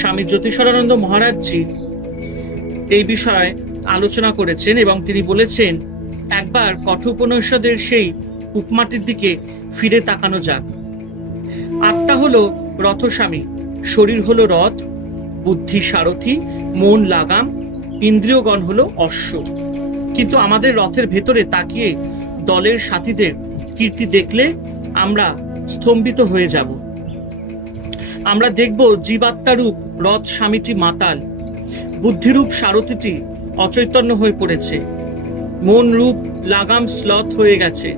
স্বামী জ্যোতিষরানন্দ মহারাজজি এই বিষয়ে আলোচনা করেছেন এবং তিনি বলেছেন, একবার কঠোপনিষদের সেই উপমাটির দিকে ফিরে তাকানো যাক। আত্মা হলো রথস্বামী, শরীর হলো রথ, বুদ্ধি সারথি, মন লাগাম, ইন্দ্রিয়গণ হলো অশ্ব। কিন্তু আমাদের রথের ভেতরে তাকিয়ে দলের সাথীদের কীর্তি দেখলে আমরা স্তম্ভিত হয়ে যাব। আমরা দেখব জীবাত্মারূপ রথ স্বামীটি মাতাল। বুদ্ধিরূপ সারথীটি অচৈতন্য হয়ে পড়েছে। মন রূপ লাগাম স্লথ হয়ে গেছে।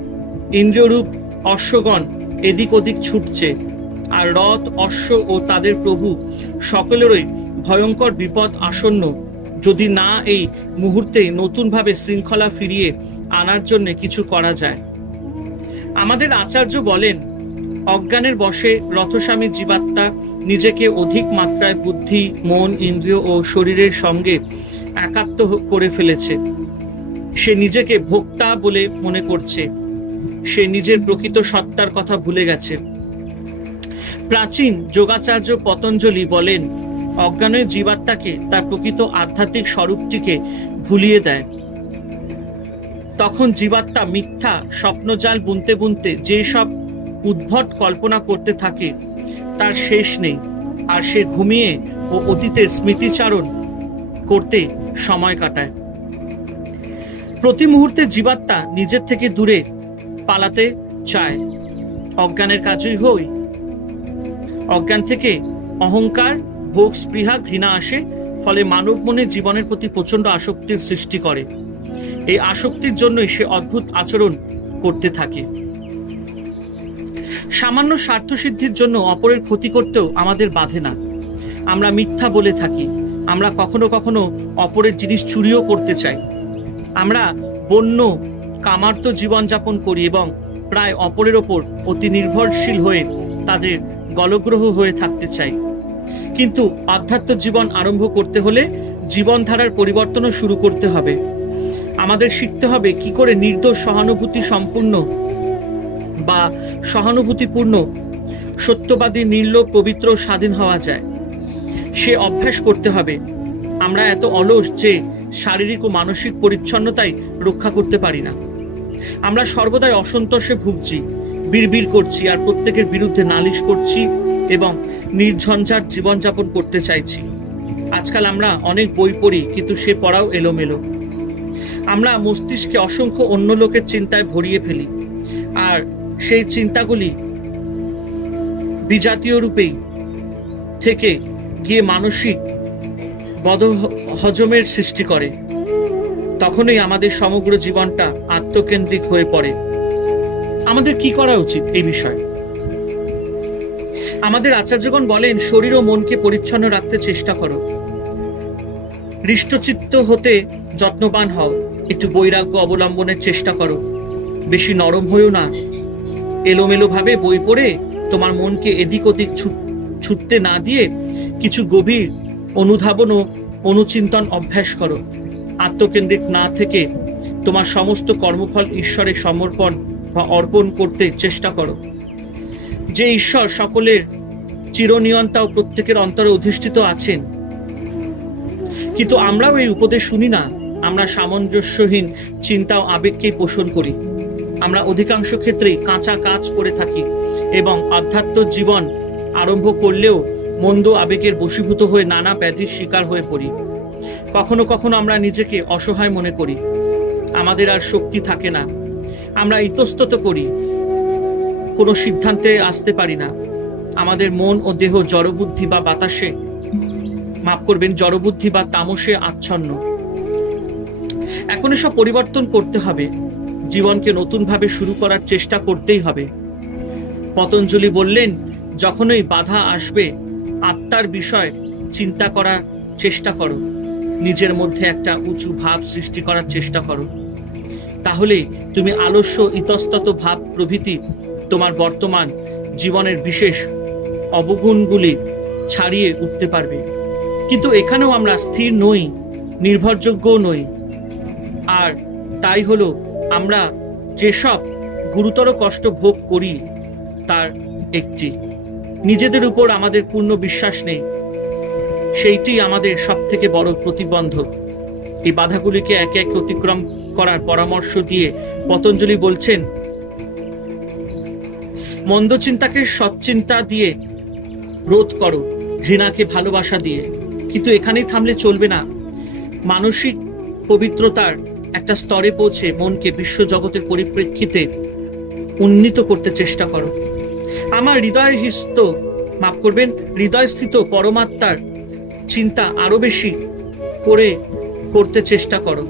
ইন্দ্রিয়রূপ অশ্বগণ এদিক ওদিক ছুটছে। আর রথ, অশ্ব ও তাদের প্রভু সকলেরই ভয়ঙ্কর বিপদ আসন্ন। যদি না এই মুহূর্তে নতুনভাবে শৃঙ্খলা ফিরিয়ে আনার জন্য কিছু করা যায়। আমাদের আচার্য বলেন অজ্ঞানের বশে রথস্বামী জীবাত্মা নিজেকে অধিক মাত্রায় বুদ্ধি, মন, ইন্দ্রিয় ও শরীরের সঙ্গে একাত্ম করে ফেলেছে। সে নিজেকে ভোক্তা বলে মনে করছে। সে নিজের প্রকৃত সত্তার কথা ভুলে গেছে। প্রাচীন যোগাচার্য পতঞ্জলি বলেন, অজ্ঞানের জীবাত্মাকে তার প্রকৃত আধ্যাত্মিক স্বরূপটিকে ভুলিয়ে দেয়। তখন জীবাত্মা মিথ্যা, স্বপ্নজাল বুনতে বুনতে যে সব উদ্ভট কল্পনা করতে থাকে, তার শেষ নেই। আর সে ঘুমিয়ে ও অতীতের স্মৃতিচারণ করতে সময় কাটায়। প্রতি মুহূর্তে জীবাত্মা নিজের থেকে দূরে পালাতে চায়। অজ্ঞানের কাজই হই। অজ্ঞান থেকে অহংকার, ভোগ, স্পৃহা, ঘৃণা আসে, ফলে মানব মনে জীবনের প্রতি প্রচণ্ড আসক্তির সৃষ্টি করে। এই আসক্তির জন্যই সে অদ্ভুত আচরণ করতে থাকে। সামান্য স্বার্থ সিদ্ধির জন্য অপরের ক্ষতি করতেও আমাদের বাধে না। আমরা মিথ্যা বলে থাকি। আমরা কখনো কখনো অপরের জিনিস চুরিও করতে চাই। আমরা বন্য, কামার্ত জীবনযাপন করি এবং প্রায় অপরের ওপর অতি নির্ভরশীল হয়ে তাদের গলগ্রহ হয়ে থাকতে চাই। কিন্তু আধ্যাত্ম জীবন আরম্ভ করতে হলে জীবনধারার পরিবর্তনও শুরু করতে হবে। আমাদের শিখতে হবে কি করে নির্দোষ সহানুভূতি সম্পূর্ণ বা সহানুভূতিপূর্ণ, সত্যবাদী, নির্লোভ, পবিত্র স্বাধীন হওয়া যায়। সে অভ্যাস করতে হবে। আমরা এত অলস যে শারীরিক ও মানসিক পরিচ্ছন্নতাই রক্ষা করতে পারি না। আমরা সর্বদাই অসন্তোষে ভুগছি, বিড়বিড় করছি আর প্রত্যেকের বিরুদ্ধে নালিশ করছি এবং নির্ঝঞ্ঝাট জীবনযাপন করতে চাইছি। আজকাল আমরা অনেক বই পড়ি, কিন্তু সে পড়াও এলোমেলো। আমরা মস্তিষ্কে অসংখ্য অন্য লোকের চিন্তায় ভরিয়ে ফেলি। আর সেই চিন্তাগুলি বিজাতীয় রূপেই থেকে গিয়ে মানসিক বদ হজমের সৃষ্টি করে। তখনই আমাদের সমগ্র জীবনটা আত্মকেন্দ্রিক হয়ে পড়ে। আমাদের কি করা উচিত এই বিষয়ে? আমাদের আচার্যগণ বলেন, শরীর ও মনকে পরিচ্ছন্ন রাখতে চেষ্টা করো। হৃষ্টচিত্ত হতে যত্নবান হও। একটু বৈরাগ্য অবলম্বনের চেষ্টা করো। বেশি নরম হয়েও না। এলোমেলো ভাবে বই পড়ে তোমার মনকে এদিক ওদিক ছুট- ছুটতে না দিয়ে কিছু গভীর অনুধাবন ও অনুচিন্তন অভ্যাস করো। আত্মকেন্দ্রিক না থেকে তোমার সমস্ত কর্মফল ঈশ্বরের সমর্পণ বা অর্পণ করতে চেষ্টা করো। যে ঈশ্বর সকলের চিরনিয়ন্তা ও প্রত্যেকের অন্তরে অধিষ্ঠিত আছেন। কিন্তু আমরাও এই উপদেশ শুনি না। আমরা সামঞ্জস্যহীন চিন্তা ও আবেগকেই পোষণ করি। আমরা অধিকাংশ ক্ষেত্রেই কাঁচা কাজ করে থাকি এবং আধ্যাত্ম জীবন আরম্ভ করলেও মন্দ আবেগের বশীভূত হয়ে নানা ব্যাধির শিকার হয়ে পড়ি। কখনো কখনো আমরা নিজেকে অসহায় মনে করি। আমাদের আর শক্তি থাকে না। আমরা ইতস্তত করি। কোনো সিদ্ধান্তে আসতে পারি না। আমাদের মন ও দেহ জড়বুদ্ধি বা বাতাসে, মাফ করবেন, জড়বুদ্ধি বা তামসে আচ্ছন্ন। এখন এসব পরিবর্তন করতে হবে। জীবনকে নতুনভাবে শুরু করার চেষ্টা করতেই হবে। পতঞ্জলি বললেন, যখনই বাধা আসবে, আত্মার বিষয় চিন্তা করার চেষ্টা করো। নিজের মধ্যে একটা উঁচু ভাব সৃষ্টি করার চেষ্টা করো। তাহলে তুমি আলস্য, ইতস্তত ভাব প্রভৃতি তোমার বর্তমান জীবনের বিশেষ অবগুণগুলি ছাড়িয়ে উঠতে পারবে। কিন্তু এখানেও আমরা স্থির নই, নির্ভরযোগ্যও নই। আর তাই হলো আমরা যেসব গুরুতর কষ্ট ভোগ করি, তার একটি। নিজেদের উপর আমাদের পূর্ণ বিশ্বাস নেই। সেইটি আমাদের সব থেকে বড় প্রতিবন্ধক। এই বাধাগুলিকে একে একে অতিক্রম করার পরামর্শ দিয়ে পতঞ্জলি বলছেন, মন্দ চিন্তাকে সৎচিন্তা দিয়ে রোধ করো, ঘৃণাকে ভালোবাসা দিয়ে। কিন্তু এখানেই থামলে চলবে না। মানসিক পবিত্রতার একটা স্তরে পৌঁছে মনকে বিশ্ব জগতের পরিপ্রেক্ষিতে উন্নীত করতে চেষ্টা করো। আমার হৃদয় হিস্ত মাফ করবেন, হৃদয়স্থিত পরমাত্মার চিন্তা আরও বেশি করে করতে চেষ্টা করো।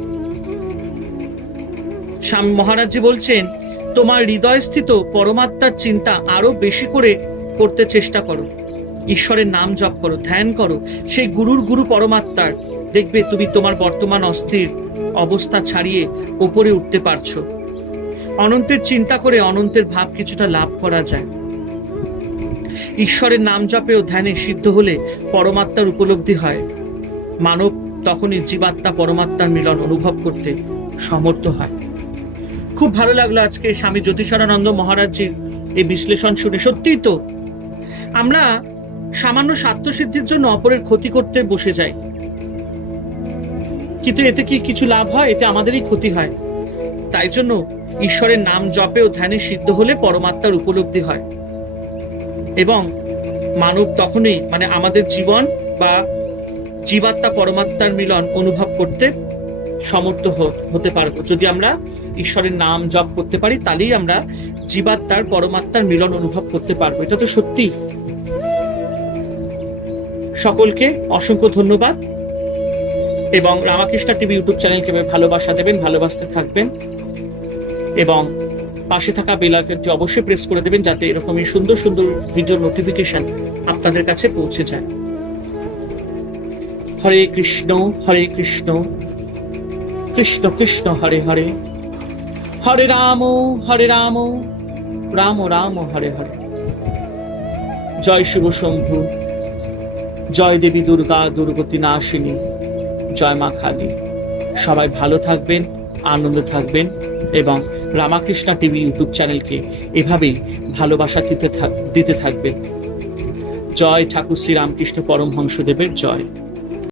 স্বামী মহারাজজি বলছেন, তোমার হৃদয়স্থিত পরমাত্মার চিন্তা আরও বেশি করে করতে চেষ্টা করো। ঈশ্বরের নাম জপ করো, ধ্যান করো। সেই গুরুর গুরু পরমাত্মার, দেখবে তুমি তোমার বর্তমান অস্থির অবস্থা ছাড়িয়ে ওপরে উঠতে পারছ। অনন্তের চিন্তা করে অনন্তের ভাব কিছুটা লাভ করা যায়। ঈশ্বরের নাম জপে ও ধ্যানে সিদ্ধ হলে পরমাত্মার উপলব্ধি হয়। মানব তখনই জীবাত্মা পরমাত্মার মিলন অনুভব করতে সমর্থ হয়। খুব ভালো লাগল আজকে স্বামী জ্যোতিষানন্দ মহারাজজির এই বিশ্লেষণ শুনে। সত্যিই তো, আমরা সামান্য স্বার্থসিদ্ধির জন্য অপরের ক্ষতি করতে বসে যাই। কিন্তু এতে কি কিছু লাভ হয়? এতে আমাদেরই ক্ষতি হয়। তাই জন্য ঈশ্বরের নাম জপে ও ধ্যানে সিদ্ধ হলে পরমাত্মার উপলব্ধি হয়। এবং মানব তখনই মানে আমাদের জীবন বা জীবাত্মা পরমাত্মার মিলন অনুভব করতে সমর্থ হতে পারব। যদি আমরা ঈশ্বরের নাম জপ করতে পারি, তাহলেই আমরা জীবাত্মার পরমাত্মার মিলন অনুভব করতে পারব। এটা তো সত্যি। সকলকে অসংখ্য ধন্যবাদ। এবং রামাকৃষ্ণ টিভি ইউটিউব চ্যানেলকে ভালোবাসা দেবেন, ভালোবাসতে থাকবেন। এবং পাশে থাকা বেল আইকনটি অবশ্যই প্রেস করে দেবেন যাতে এরকমই সুন্দর সুন্দর ভিডিও নোটিফিকেশন আপনাদের কাছে পৌঁছে যায়। হরে কৃষ্ণ হরে কৃষ্ণ কৃষ্ণ কৃষ্ণ, হরে হরে। হরে রাম হরে রাম রাম রাম, হরে হরে। জয় শিব শম্ভু, জয় দেবী দুর্গা, দুর্গতি নাশিনী। জয় মা কালী। সবাই ভালো থাকবেন, আনন্দ থাকবেন এবং রামাকৃষ্ণা টিভি ইউটিউব চ্যানেলকে এভাবেই ভালোবাসা দিতে দিতে থাকবেন। জয় ঠাকুর শ্রী রামকৃষ্ণ পরমহংসদেবের জয়।